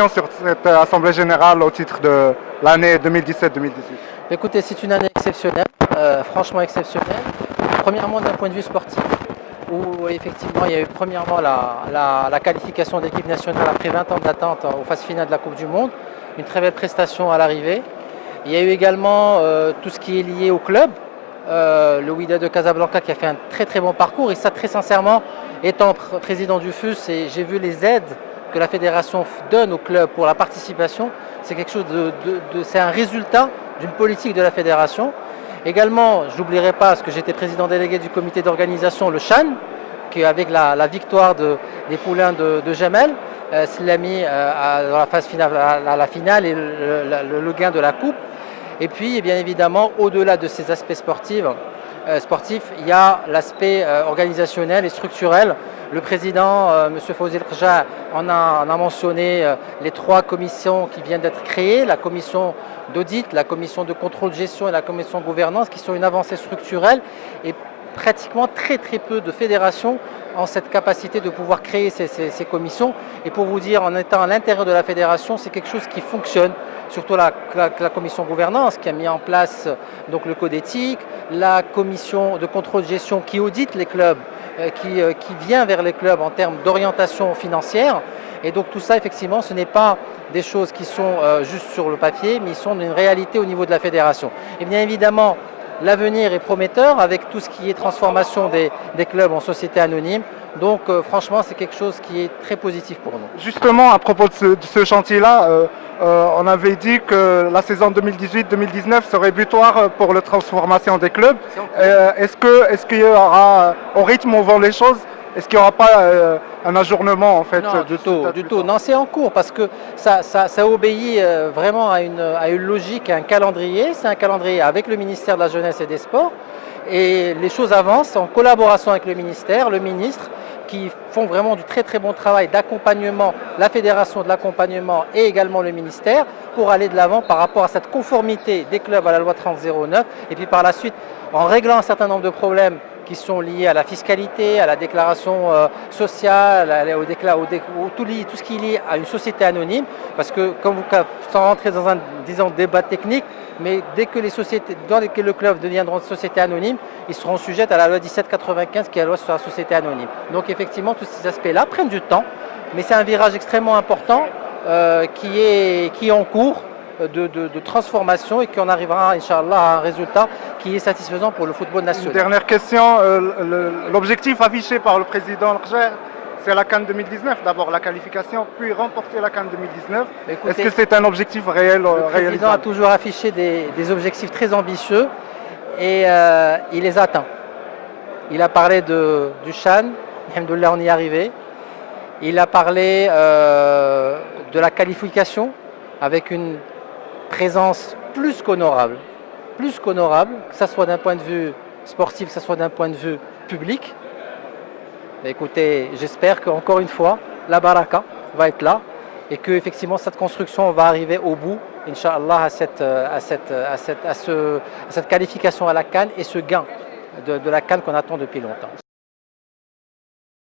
impressions sur cette Assemblée Générale au titre de l'année 2017-2018? Écoutez, c'est une année exceptionnelle, franchement exceptionnelle. Premièrement, d'un point de vue sportif, où effectivement il y a eu premièrement la qualification de l'équipe nationale après 20 ans d'attente aux phases finales de la Coupe du Monde, une très belle prestation à l'arrivée. Il y a eu également tout ce qui est lié au club, le Wydad de Casablanca qui a fait un très très bon parcours, et ça très sincèrement, étant président du FUS, et j'ai vu les aides que la fédération donne au club pour la participation, c'est quelque chose c'est un résultat d'une politique de la fédération. Également, je n'oublierai pas, parce que j'étais président délégué du comité d'organisation, le CHAN, qui avec la victoire des poulains de Jamel, Slamy dans la phase finale, à la finale, et le gain de la coupe. Et puis, bien évidemment, au-delà de ces aspects sportifs, il y a l'aspect organisationnel et structurel. Le président, M. Fawzi El-Khaja, en a mentionné les 3 commissions qui viennent d'être créées, la commission d'audit, la commission de contrôle de gestion et la commission de gouvernance, qui sont une avancée structurelle, et pratiquement très peu de fédérations ont cette capacité de pouvoir créer ces commissions. Et pour vous dire, en étant à l'intérieur de la fédération, c'est quelque chose qui fonctionne. Surtout la commission gouvernance qui a mis en place donc le code éthique, la commission de contrôle de gestion qui audite les clubs, qui vient vers les clubs en termes d'orientation financière. Et donc tout ça, effectivement, ce n'est pas des choses qui sont juste sur le papier, mais ils sont une réalité au niveau de la fédération. Et bien évidemment, l'avenir est prometteur avec tout ce qui est transformation des clubs en société anonyme. Donc franchement, c'est quelque chose qui est très positif pour nous. Justement, à propos de ce chantier-là, on avait dit que la saison 2018-2019 serait butoir pour la transformation des clubs. Est-ce qu'il y aura, au rythme où vont les choses, est-ce qu'il n'y aura pas un ajournement en fait? Non, du tout. Non, c'est en cours parce que ça obéit vraiment à une logique, à un calendrier. C'est un calendrier avec le ministère de la Jeunesse et des Sports. Et les choses avancent en collaboration avec le ministère, le ministre, qui font vraiment du très bon travail d'accompagnement, la fédération de l'accompagnement et également le ministère, pour aller de l'avant par rapport à cette conformité des clubs à la loi 3009. Et puis par la suite, en réglant un certain nombre de problèmes qui sont liés à la fiscalité, à la déclaration sociale, tout ce qui est lié à une société anonyme, parce que comme vous, sans rentrer dans un débat technique, mais dès que le club deviendront une société anonyme, ils seront sujettes à la loi 1795 qui est la loi sur la société anonyme. Donc effectivement, tous ces aspects-là prennent du temps, mais c'est un virage extrêmement important qui est en cours de transformation, et qu'on arrivera, Inch'Allah, à un résultat qui est satisfaisant pour le football national. Une dernière question, l'objectif affiché par le président El-Khaja, c'est la CAN 2019, d'abord la qualification, puis remporter la CAN 2019. Est-ce que c'est un objectif réel? Le président a toujours affiché des objectifs très ambitieux, et il les atteint. Il a parlé du CHAN, alhamdoulilah, on y est arrivé. Il a parlé de la qualification avec une présence plus qu'honorable, que ce soit d'un point de vue sportif, que ce soit d'un point de vue public. Mais écoutez, j'espère qu'encore une fois, la baraka va être là, et que effectivement cette construction va arriver au bout, Inch'Allah, à cette qualification à la CAN et ce gain de la CAN qu'on attend depuis longtemps.